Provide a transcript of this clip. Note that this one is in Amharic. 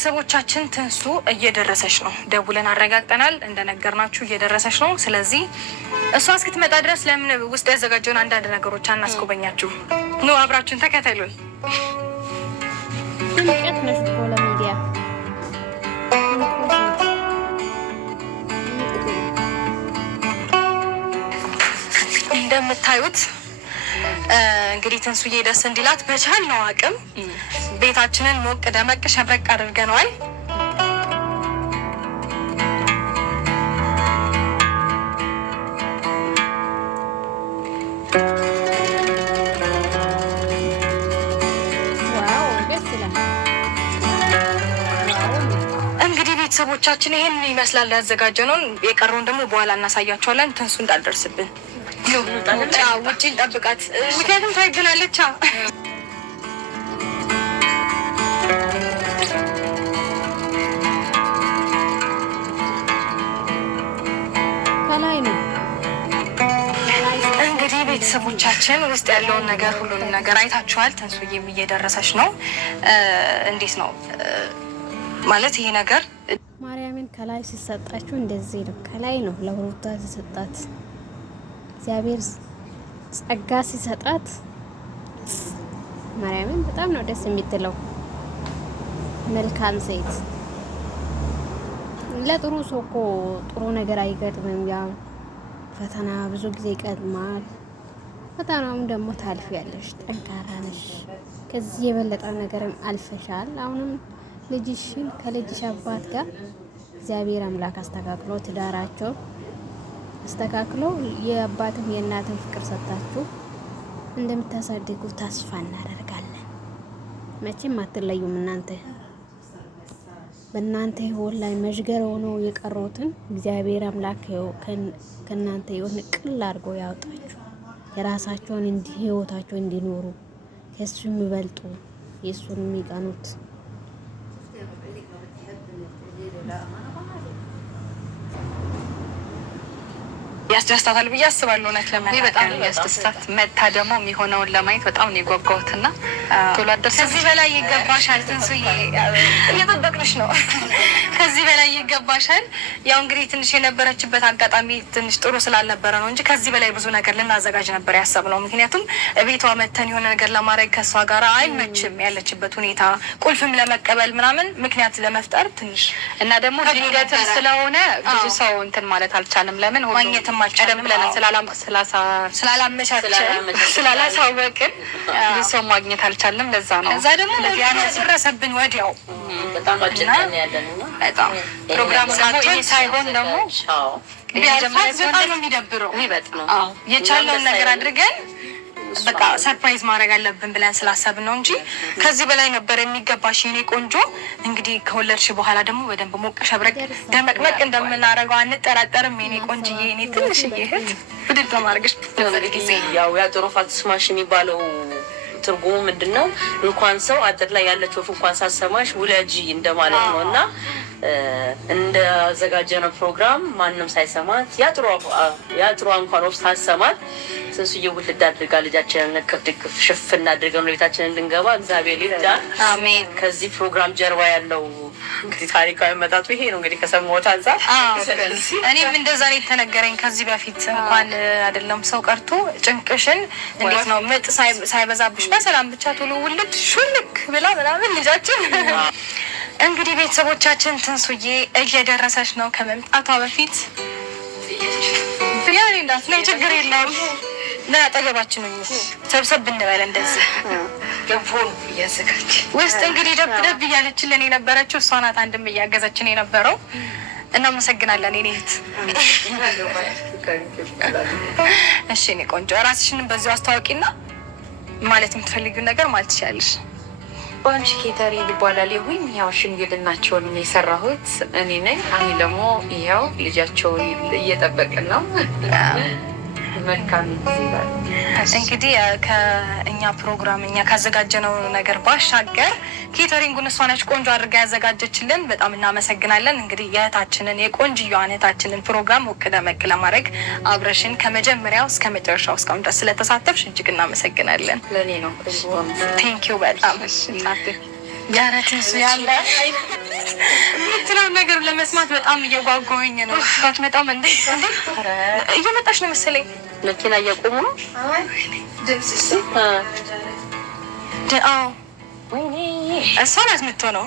ቤተሰቦቻችን ትንሱ እየደረሰች ነው። ደውለን አረጋግጠናል። እንደነገርናችሁ እየደረሰች ነው። ስለዚህ እሷ እስክትመጣ ድረስ ለምን ውስጥ ያዘጋጀውን አንዳንድ ነገሮች አናስጎበኛችሁ? ኑ አብራችሁን ተከተሉን። ድምቀት ነሽ እኮ ለሚዲያ እንደምታዩት እንግዲህ ትንሱዬ ደስ እንዲላት በቻልነው አቅም ቤታችንን ሞቅ ደመቅ ሸብረቅ አድርገነዋል። እንግዲህ ቤተሰቦቻችን ይሄን ይመስላል ያዘጋጀነውን። የቀረውን ደግሞ በኋላ እናሳያቸዋለን። ትንሱ እንዳትደርስብን ውጭ እንጠብቃት፣ ምክንያቱም ታይብናለች። ከላይ ነው እንግዲህ ቤተሰቦቻችን ውስጥ ያለውን ነገር ሁሉንም ነገር አይታችኋል። ትንሱዬም እየደረሰች ነው። እንዴት ነው ማለት ይሄ ነገር ማርያምን ከላይ ሲሰጣችሁ እንደዚህ ነው። ከላይ ነው ለሩታ ሲሰጣት እግዚአብሔር ጸጋ ሲሰጣት ማርያምን በጣም ነው ደስ የምትለው። መልካም ሴት ለጥሩ ሰው እኮ ጥሩ ነገር አይገጥምም። ያው ፈተና ብዙ ጊዜ ይቀድማል። ፈተናውን ደግሞ ታልፊያለሽ። ጠንካራ ነሽ። ከዚህ የበለጠ ነገርም አልፈሻል። አሁንም ልጅሽን ከልጅሽ አባት ጋር እግዚአብሔር አምላክ አስተካክሎ ትዳራቸው አስተካክሎ የአባትም የእናትም ፍቅር ሰጣችሁ እንደምታሳድጉ ተስፋ እናደርጋለን። መቼም አትለዩም። እናንተ በእናንተ ህይወት ላይ መዥገር ሆኖ የቀሩትን እግዚአብሔር አምላክ ከእናንተ ህይወት ንቅል አድርጎ ያውጣችሁ። የራሳቸውን ህይወታቸው እንዲኖሩ ከሱ የሚበልጡ የሱን የሚቀኑት ያስደስታታል ብዬ አስባለሁ። እውነት ለማለት በጣም ያስደስታት። መታ ደግሞ የሚሆነውን ለማየት በጣም ነው የጓጓሁትና ቶሎ አደረሰ። ከዚህ በላይ ይገባሻል ትንሱዬ፣ እየጠበቅንሽ ነው። ከዚህ በላይ ይገባሻል። ያው እንግዲህ ትንሽ የነበረችበት አጋጣሚ ትንሽ ጥሩ ስላልነበረ ነው እንጂ ከዚህ በላይ ብዙ ነገር ልናዘጋጅ ነበር ያሰብነው። ምክንያቱም ቤቷ መተን የሆነ ነገር ለማድረግ ከሷ ጋር አይመችም ያለችበት ሁኔታ፣ ቁልፍም ለመቀበል ምናምን ምክንያት ለመፍጠር ትንሽ እና ደግሞ ድንገት ስለሆነ ብዙ ሰው እንትን ማለት አልቻለም። ለምን ማግኘትም አልቻለም ብለን ስላላሳወቅን ብዙ ሰው ማግኘት አልቻለም። ለዛ ነው። እዛ ደግሞ ደረሰብን ወዲያው። በጣም አጭቀን ያለንና በጣም ፕሮግራሙ ይሄ ሳይሆን ደግሞ በጣም ነው የሚደብረው። የቻለውን ነገር አድርገን በቃ ሰርፕራይዝ ማድረግ አለብን ብለን ስላሰብን ነው እንጂ ከዚህ በላይ ነበር የሚገባሽ የኔ ቆንጆ። እንግዲህ ከወለድሽ በኋላ ደግሞ በደንብ ሞቅ ሸብረቅ ደመቅመቅ እንደምናደርገው አንጠራጠርም። የኔ ቆንጆዬ፣ የኔ ትንሽዬ እህት ብድግ በማድረግሽ ጊዜ ያው ያጥሩ ፋትስማሽ የሚባለው ትርጉሙ ምንድነው? እንኳን ሰው አጥር ላይ ያለችው እንኳን ሳሰማሽ ውለጂ እንደማለት ነው። እና እንደዘጋጀነው ፕሮግራም ማንንም ሳይሰማት ያጥሩ እንኳን ወፍስ ታሰማት ትንሱዬ ውልድ አድርጋ ልጃችንን ከፍድግፍ ሽፍና አድርገን ቤታችንን እንድንገባ እግዚአብሔር ይርዳን። አሜን። ከዚህ ፕሮግራም ጀርባ ያለው እንግዲህ ታሪካዊ መጣጡ ይሄ ነው። እንግዲህ ከሰማሁት አንፃር እኔም እንደዛ ነው የተነገረኝ ከዚህ በፊት። እንኳን አይደለም ሰው ቀርቶ ጭንቅሽን እንዴት ነው ምጥ ሳይበዛብሽ በሰላም ብቻ ቶሎ ውልድ ሹልክ ብላ ምናምን ልጃችን። እንግዲህ ቤተሰቦቻችን ትንሱዬ እየደረሰች ነው። ከመምጣቷ በፊት ያኔ እንዳት ነው ችግር የለውም። ለአጠገባችን ነው ሰብሰብ ብንበል እንደዚህ ገንፎን እያዘጋጅ ውስጥ እንግዲህ ደብ እያለችልን የነበረችው እሷ ናት። አንድም እያገዘችን የነበረው። እናመሰግናለን የኔ እህት። እሺ እኔ ቆንጆ ራስሽንም በዚሁ አስተዋውቂና ማለት የምትፈልጊው ነገር ማለት ትችያለሽ። ባንቺ ኬተሪ ይባላል። ይሁን ያው ሽንግልናቸውን የሰራሁት እኔ ነኝ። አሁን ደግሞ ይኸው ልጃቸውን እየጠበቅን ነው። መልካም ይላል። እንግዲህ ከእኛ ፕሮግራም እኛ ካዘጋጀነው ነገር ባሻገር ኬተሪንጉን እሷ ነች ቆንጆ አድርጋ ያዘጋጀችልን። በጣም እናመሰግናለን። እንግዲህ የእህታችንን የቆንጅየዋን እህታችንን ፕሮግራም ሞቅ ደመቅ ለማድረግ አብረሽን ከመጀመሪያው እስከ መጨረሻው እስካሁን ድረስ ስለተሳተፍሽ እጅግ እናመሰግናለን። ለእኔ ነው። ቴንኪው በጣም እናቴ ያረትንሱ ያለ የምትለውን ነገር ለመስማት በጣም እየጓጓኝ ነው። ባትመጣም እንዴ እየመጣች ነው መሰለኝ። መኪና እያቆሙ ነው። እሷ ናት የምትሆነው።